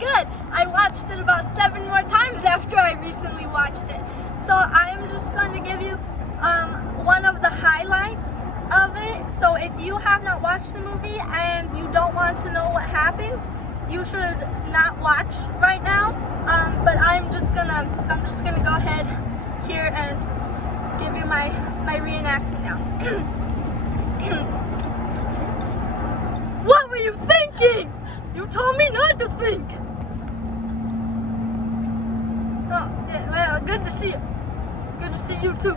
good. I watched it about 7 more times after I recently watched it. So I'm just going to give you one of the highlights of it. So if you have not watched the movie and you don't want to know what happens, you should not watch right now. But I'm just gonna go ahead here and give you my reenactment now. What were you thinking? You told me not to think. Oh, yeah, well, good to see you. Good to see you too.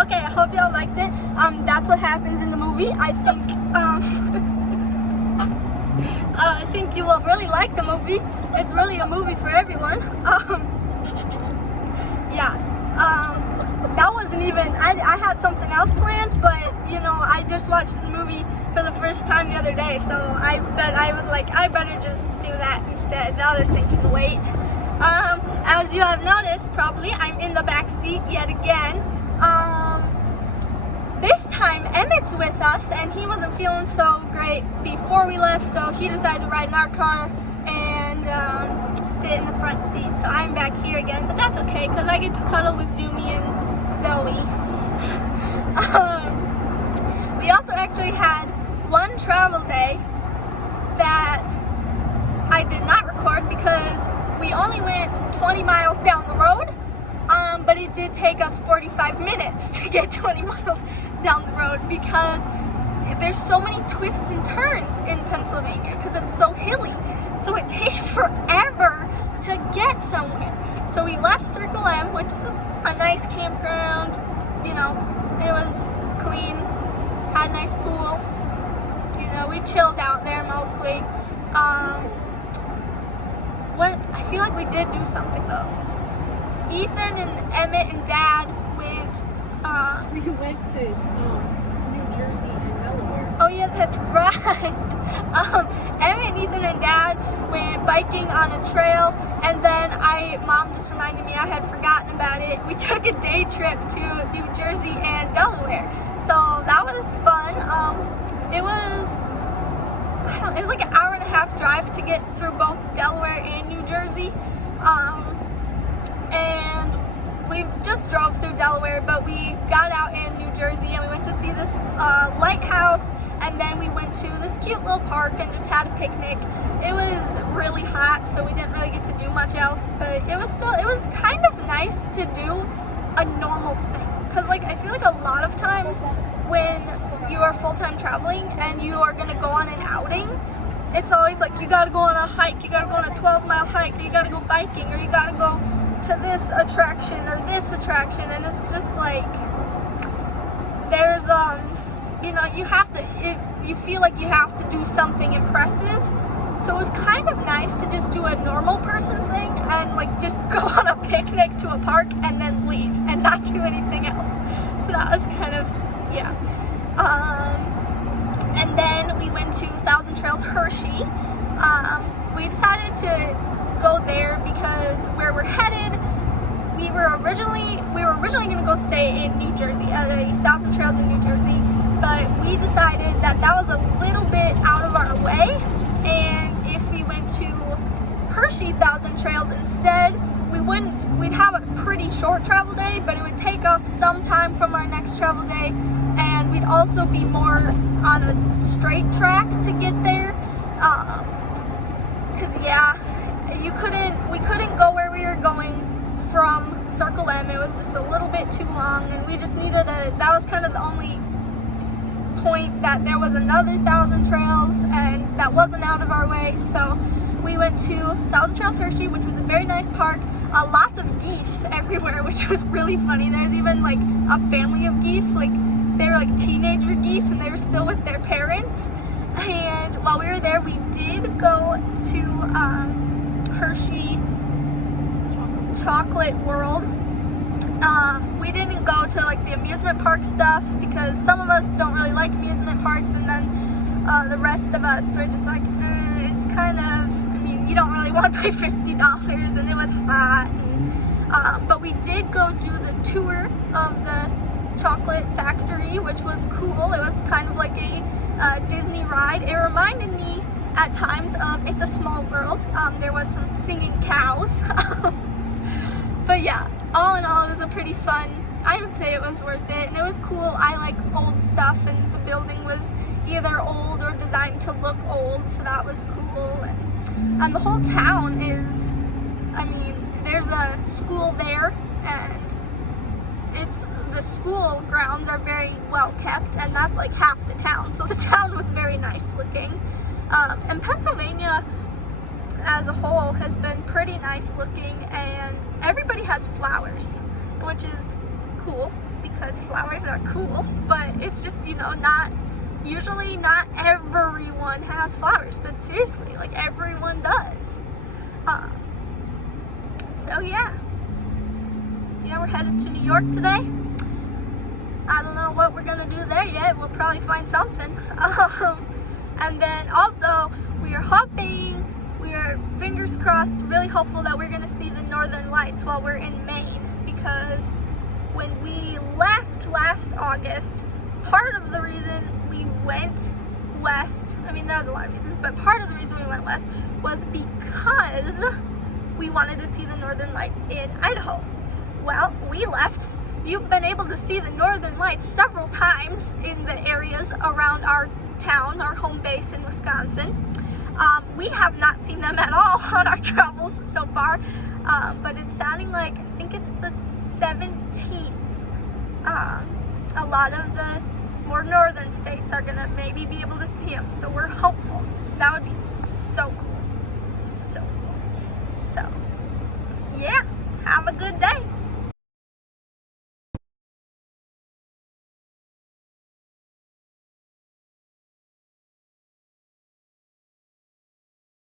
Okay, I hope y'all liked it. That's what happens in the movie. I think you will really like the movie. It's really a movie for everyone. Yeah. That wasn't even, I had something else planned, but you know, I just watched the movie for the first time the other day, so I was like, I better just do that instead. The other thing can wait. As you have noticed, probably, I'm in the back seat yet again. This time Emmett's with us, and he wasn't feeling so great before we left, so he decided to ride in our car and sit in the front seat. So I'm back here again, but that's okay because I get to cuddle with Zumi and Zoe. We also actually had one travel day that I did not record because we only went 20 miles down the road, but it did take us 45 minutes to get 20 miles down the road because there's so many twists and turns in Pennsylvania because it's so hilly. So it takes forever to get somewhere. So we left Circle M, which was a nice campground. You know, it was clean, had a nice pool. You know, we chilled out there mostly. I feel like we did do something though. Ethan and Emmett and Dad went. We went to New Jersey and Delaware. Oh yeah, that's right. Emmett and Ethan and Dad went biking on a trail, and then Mom just reminded me I had forgotten about it. We took a day trip to New Jersey and Delaware, so that was fun. It was like an hour and a half drive to get through both Delaware and New Jersey, and we just drove through Delaware, but we got out in New Jersey and we went to see this lighthouse, and then we went to this cute little park and just had a picnic. It was really hot, so we didn't really get to do much else, but it was kind of nice to do a normal thing, because like I feel like a lot of times when you are full-time traveling and you are going to go on an outing, it's always like you got to go on a hike, you got to go on a 12-mile hike, or you got to go biking, or you got to go to this attraction or this attraction, and it's just like there's you know, you feel like you have to do something impressive. So it was kind of nice to just do a normal person thing and like just go on a picnic to a park and then leave and not do anything else. So that was kind of, yeah. And then we went to Thousand Trails Hershey. We decided to go there because where we're headed, we were originally going to go stay in New Jersey at a Thousand Trails in New Jersey, but we decided that was a little bit out of our way, and if we went to Hershey Thousand Trails instead, we'd have a pretty short travel day, but it would take off some time from our next travel day, and we'd also be more on a straight track to get there, because yeah, we couldn't go where we were going from Circle M. It was just a little bit too long, and we just needed that was kind of the only point that there was another Thousand Trails and that wasn't out of our way. So we went to Thousand Trails Hershey, which was a very nice park. Lots of geese everywhere, which was really funny. There's even like a family of geese, like they were like teenager geese, and they were still with their parents. And while we were there, we did go to Hershey Chocolate World. We didn't go to like the amusement park stuff because some of us don't really like amusement parks, and then the rest of us were just like, it's kind of, I mean, you don't really want to pay $50, and it was hot. But we did go do the tour of the chocolate factory, which was cool. It was kind of like a Disney ride. It reminded me at times of It's a Small World. There was some singing cows. But yeah, all in all, it was a pretty fun, I would say it was worth it, and it was cool. I like old stuff, and the building was either old or designed to look old, so that was cool. And the whole town is, I mean, there's a school there, and the school grounds are very well kept, and that's like half the town, so the town was very nice looking. And Pennsylvania as a whole has been pretty nice looking, and everybody has flowers, which is cool because flowers are cool, but it's just, you know, usually not everyone has flowers, but seriously, like everyone does. So yeah, we're headed to New York today. I don't know what we're gonna do there yet. We'll probably find something. And then also we are hoping, we are fingers crossed, really hopeful that we're gonna see the Northern Lights while we're in Maine, because when we left last August, part of the reason we went west, I mean, there was a lot of reasons, but part of the reason we went west was because we wanted to see the Northern Lights in Idaho. Well, we left. You've been able to see the Northern Lights several times in the areas around our town, our home base in Wisconsin. We have not seen them at all on our travels so far, but it's sounding like, I think it's the 17th. A lot of the more northern states are gonna maybe be able to see them, so we're hopeful. That would be so cool. So cool. So, yeah, have a good day.